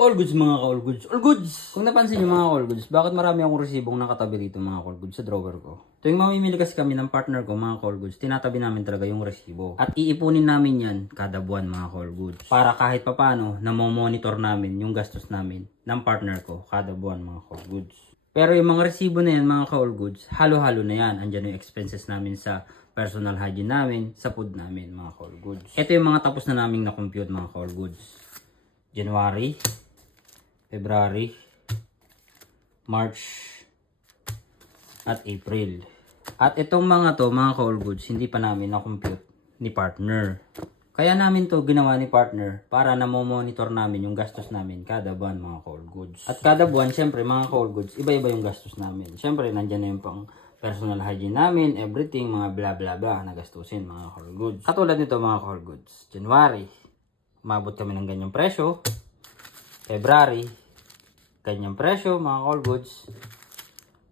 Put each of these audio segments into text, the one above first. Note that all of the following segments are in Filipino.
All goods mga ka-all goods. All goods! Kung napansin nyo mga ka-all goods, bakit marami akong resibong nakatabi dito mga ka-all goods sa drawer ko? Tuwing mamimili kasi kami ng partner ko mga ka-all goods, tinatabi namin talaga yung resibo. At iipunin namin yan kada buwan mga ka-all goods. Para kahit papano, namomonitor namin yung gastos namin ng partner ko kada buwan mga ka-all goods. Pero yung mga resibo na yan mga ka-all goods, halo-halo na yan. Andyan yung expenses namin sa personal hygiene namin, sa food namin mga ka-all goods. Ito yung mga tapos na naming na-compute mga ka-all goods. January, February, March, at April. At itong mga to, mga ka-all goods, hindi pa namin na-compute ni partner. Kaya namin to ginawa ni partner para namomonitor namin yung gastos namin kada buwan mga ka-all goods. At kada buwan, syempre mga ka-all goods, iba-iba yung gastos namin. Syempre, nandyan na yung pang personal hygiene namin, everything, mga bla bla bla na gastusin mga ka-all goods. Katulad nito mga ka-all goods, January, umabot kami ng ganyang presyo. February, ganyang presyo mga ka-all goods.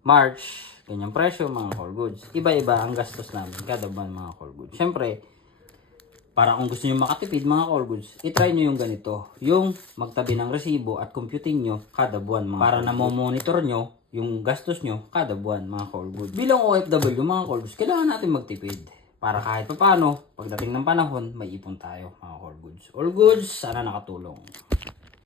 March, ganyang presyo mga ka-all goods. Iba-iba ang gastos namin kada buwan mga ka-all goods. Siyempre, para kung gusto nyo makatipid mga ka-all goods, itry nyo yung ganito. Yung magtabi ng resibo at computing nyo kada buwan mga para namomonitor nyo yung gastos nyo kada buwan mga ka-all goods. Bilang OFW mga ka-all goods, kailangan natin magtipid. Para kahit papano, pagdating ng panahon, may ipon tayo mga ka-all goods. All goods, sana nakatulong.